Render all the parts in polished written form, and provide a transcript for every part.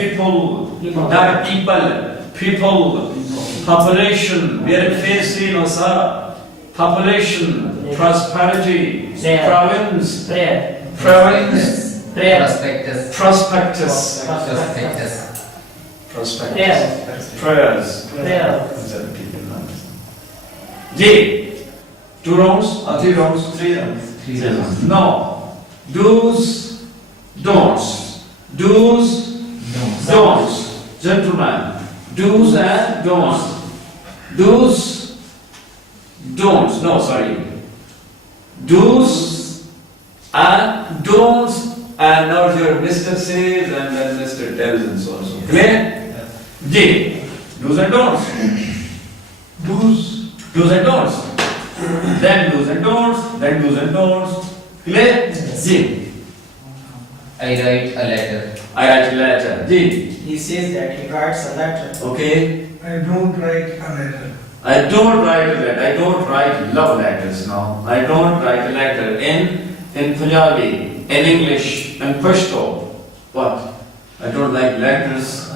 people, not people, population, very facing also, population, prosperity, province, province, Prospectus. prospectus, prayers. J. 2 rounds or 3 rounds? 3 rounds. No. Do's, don'ts. Do's, don'ts. Gentlemen. Do's and don'ts. Do's, don'ts. No, sorry. Do's and don'ts. And now your Mr. says and then Mr. tells and so on. So clear? J. Do's and don'ts. Do's and don'ts. Then do's and don'ts. Then do's and don'ts. Clear? J. I write a letter. I write a letter. J. He says that he writes a letter. Okay. I don't write a letter. I don't write a letter. I don't write love letters now. I don't write a letter in Punjabi, in English, in Pashto. What? I don't like letters.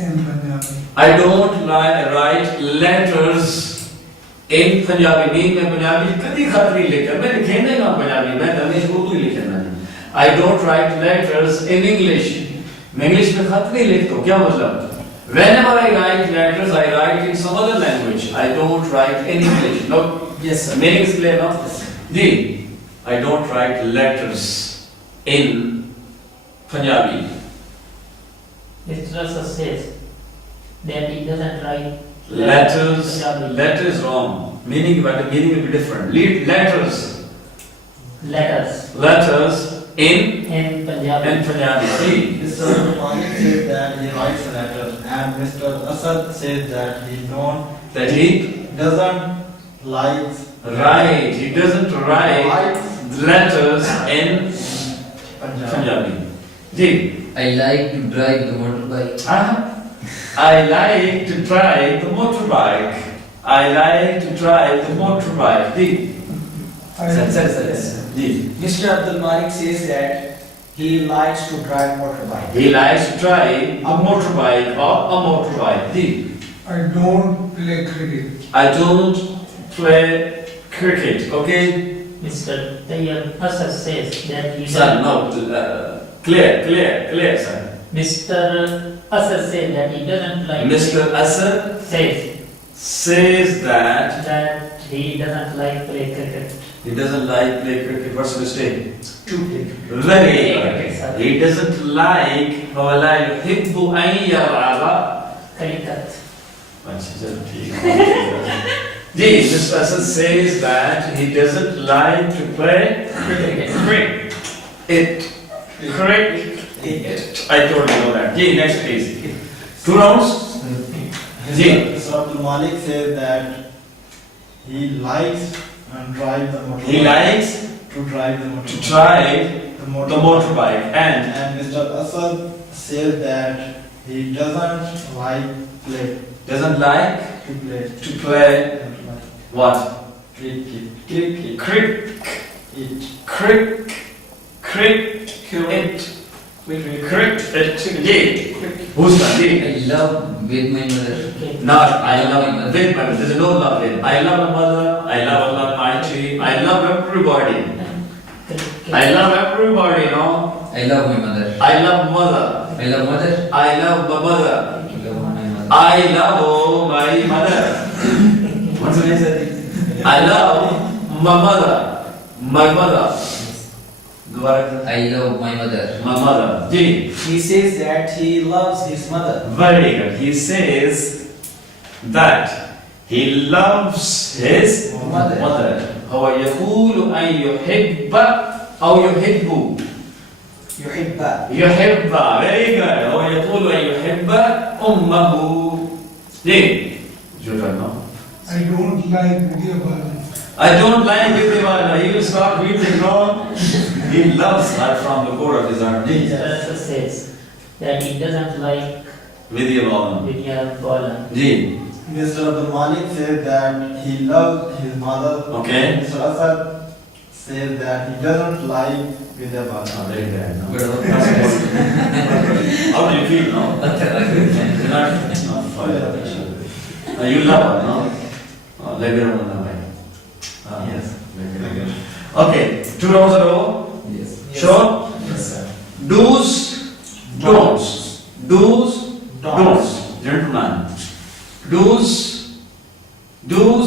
In Punjabi. I don't write letters in Punjabi. नहीं मैं पंजाबी कभी खत नहीं लिखता मैं लिखे नहीं ना पंजाबी मैं हमेशा उर्दू ही लिखना नहीं I don't write letters in English मैं इंग्लिश में खत नहीं लिखता क्या मतलब Whenever I write letters I write in some other language I don't write in English no Yes, sir. meaning is clear now ji I don't write letters in Punjabi Mr. Russell says that he doesn't write letters Punjabi. letters wrong meaning but the meaning will be different letters letters in Punjabi. Punjabi see Mr. Malik says that he writes a letter, and Mr. Asad says that he that he doesn't like right he doesn't write letters in Punjabi ji I like to drive the motorbike. I like to drive the motorbike I like to drive the motorbike ji ji Mr. Abdul Malik says that he likes to drive motorbike. he likes to drive a motorbike or a motorbike ji I don't play cricket. I don't play cricket okay Mr. Tayyab Asad says that he Sir, doesn't. no, clear, sir. Mr. Asad says that he doesn't like. Mr. Asad says that he doesn't like play cricket. he doesn't like play cricket. What's the mistake? To play. Very Okay, good. sir. He doesn't like ولا يحب أن يلعب. Cricket. Ji, Mr. Asad says that he doesn't like to play cricket. Cricket. I told you know that. Ji, next please. 2 rounds. Ji. Mr. Abdul Malik says that he likes and drive the motorbike. He likes to drive the to motorbike. drive the the motorbike and And Mr. Asad says that he doesn't like play doesn't like to play to play what? cricket. Cricket. Ji. Who's that? Ji. I love with my mother. Not I love with my there's no love in. I love my mother, I love Allah Almighty, I love everybody. I love everybody, no? I love my mother. I love mother. I love mother. I love my mother. I love my mother. I love my mother. What's the name? I love my mother. My mother. I love my mother. My mother. Ji. He says that he loves his mother. Very good. He says that he loves his mother. هو يقول أن يحب أو يحب. يحبها. يحب. Very good. هو يقول أن يحب أمه. Ji. Your turn now. I don't like Vidya Balan. I don't like Vidivana. He will start weeping wrong. He loves her from the core of his heart. Ji. Mr. Asad says that he doesn't like Vidivana. Vidya Balan. Ji. Mr. Abdul Malik says that he loves his mother. Okay. Mr. Asad says that he doesn't like with a bad. Oh, very bad. No? Good. How do you feel now? You're not fine. You love her, no? Oh, later on, no, right? Yes. Later. Okay, 2 rounds in a row. Yes. Sure? Yes, sir. Do's, don'ts. Do's, don'ts. Gentlemen. Do's, Don't.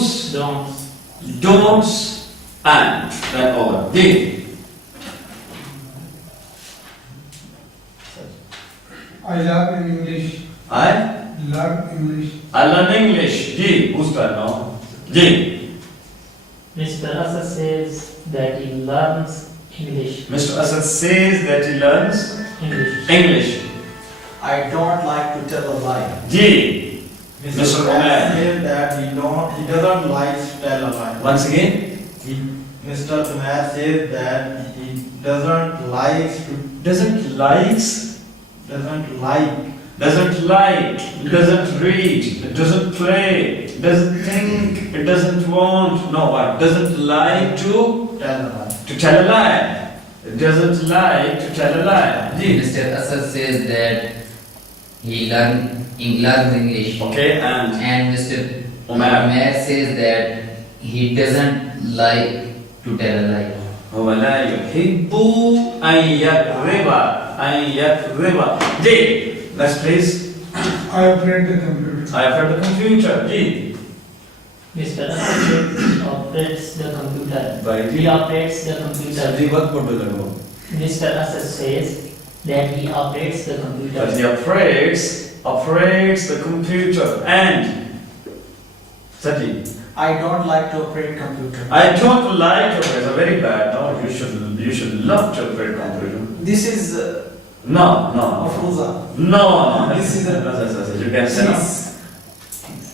don'ts, and then over. D. I learn English. I Learn English. learn English. D. Who's turn now? D. Mr. Asad says that he learns English. Mr. Asad says that he learns English. English. I don't like to tell a lie. D. Mr. Umar. says that he doesn't like to tell a lie. Once again. Mr. Umar says that he doesn't like to Doesn't likes, doesn't like doesn't like, doesn't read, doesn't play, doesn't think, it doesn't want, no what, doesn't like to tell a lie. tell a lie. It doesn't like to tell a lie. D. Mr. Asad says that he learns English. Okay, and Mr. Umar. Umar says that he doesn't like to tell a lie. هو لا يحب أن يكذب. D. Next please. I operate the computer. I have heard the computer. D. Mr. Asad operates the computer. By He D. operates the computer. D. What put the logo? Mr. Asad says that he operates the But computer. he operates the computer and Sati. I don't like to operate computer. I don't like to operate. Very bad. No, you should love to operate computer. This is No. Afruza. No. This is You can say no.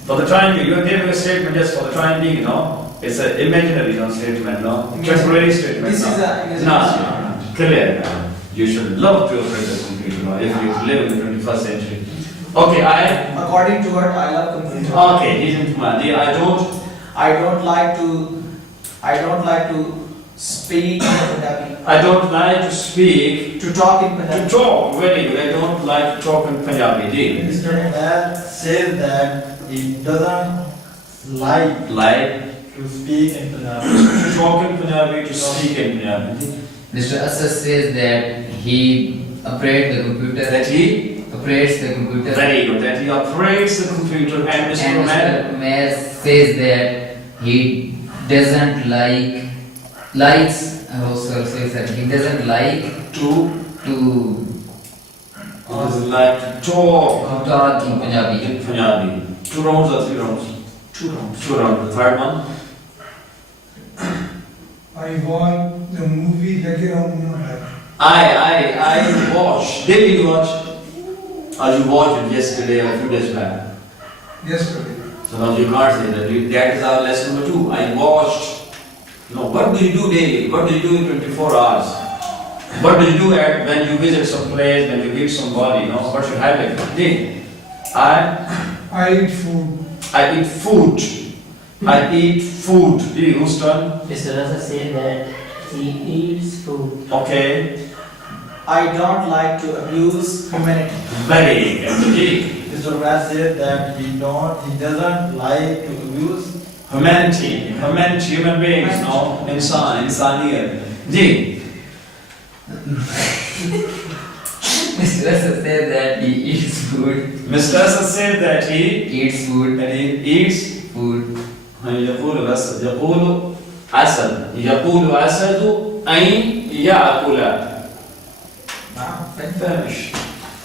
For the time being, you are giving a statement just for the time being, no? It's an imaginary statement, no? Temporary statement. This no? is a No. Clear. You should love to operate the computer, no? If you live in the 21st century. Okay, According to what I love computer. Okay, he's in Kumandi. I don't like to speak in Punjabi. I don't like to speak. To talk in To Punjabi. talk, very good. I don't like to talk in Punjabi. D. Mr. Umar says that he doesn't like Like to speak in Punjabi. to talk in Punjabi, to speak in Punjabi. Mr. Asad says that he operates the computer. That he, Operates the computer. very good, that he operates the computer and Mr. And Umar Mr. Umar says that he doesn't likes. Also says that he doesn't like to like to talk in Punjabi. in Punjabi. 2 rounds or 3 rounds? 2 rounds. 2 rounds. Third one? I watch the movie Lage Rahum Hai. I watch. Did you watch? Or you watched it yesterday or a few days back? Yesterday. So now you can't say that. That is our lesson number 2. I watched. No, what do you do daily? What do you do in 24 hours? What do you do when you visit some place, when you meet somebody? No, what should happen? D. I eat food. I eat food. I eat food. D. Whose turn? Mr. Asad says that he eats food. Okay. I don't like to abuse humanity. Very good. D. Mr. Umar says that he doesn't like to abuse Humanity, human beings, no? Insaniyat. D. Mr. Asad says that he eats food. Mr. Asad said that he Eats food. and he eats Food. يقول أسد يقول أسد أن يأكل. Finish.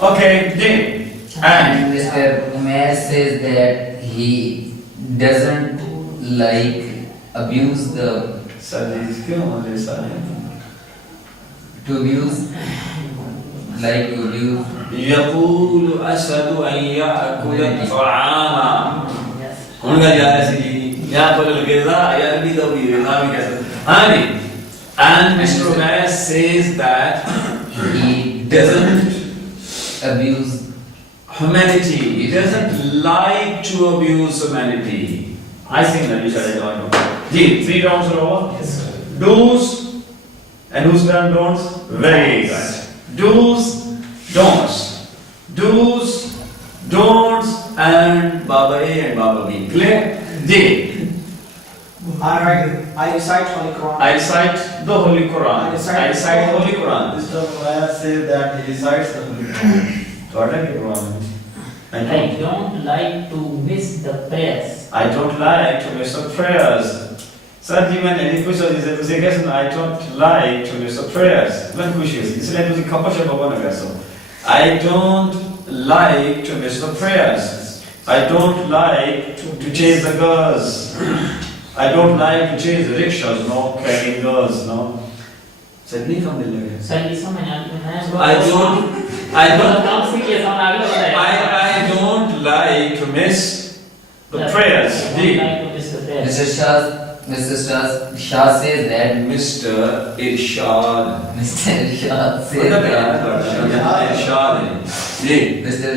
Okay, D. And Mr. Umar says that he doesn't like abuse the to abuse like to abuse يقول أسد أن يأكل الطعام. Yes. कौन का जा रहा है जी? يأكل الغذاء يعني तो भी غذا भी कैसे? हाँ जी. And Mr. Umar says that he doesn't abuse humanity. He doesn't like to abuse humanity. I think that you said it all. G. 3 rounds are over. Yes, sir. Do's And who's done don'ts? Very good. Do's, don'ts. Do's, don'ts, and Baba A and Baba B. Clear? D. I recite Holy Quran. I recite the Holy Quran. I recite the Holy Quran. Mr. Umayyad says that he recites the Holy Quran. What are you Quran? I don't like to miss the prayers. I don't like to miss the prayers. Sir ji मैंने नहीं पूछा जिसे तुझे कैसे I don't like to miss the prayers. मैं खुशी हूँ इसलिए तुझे खबर से बाबा ना कैसे I don't like to miss the prayers. I don't like to chase the girls. I don't like to chase the rickshaws, no, carrying girls, no. Sir नहीं कम दिल लगे. सर ये समझ आ गया. I don't काम सीरियस होना अगला बताया. I don't like to miss the prayers. I D. don't like to miss the prayers. Mr. Shah says that Mr. Irshad. Mr. Shah says Irshad. that Irshad. Mr.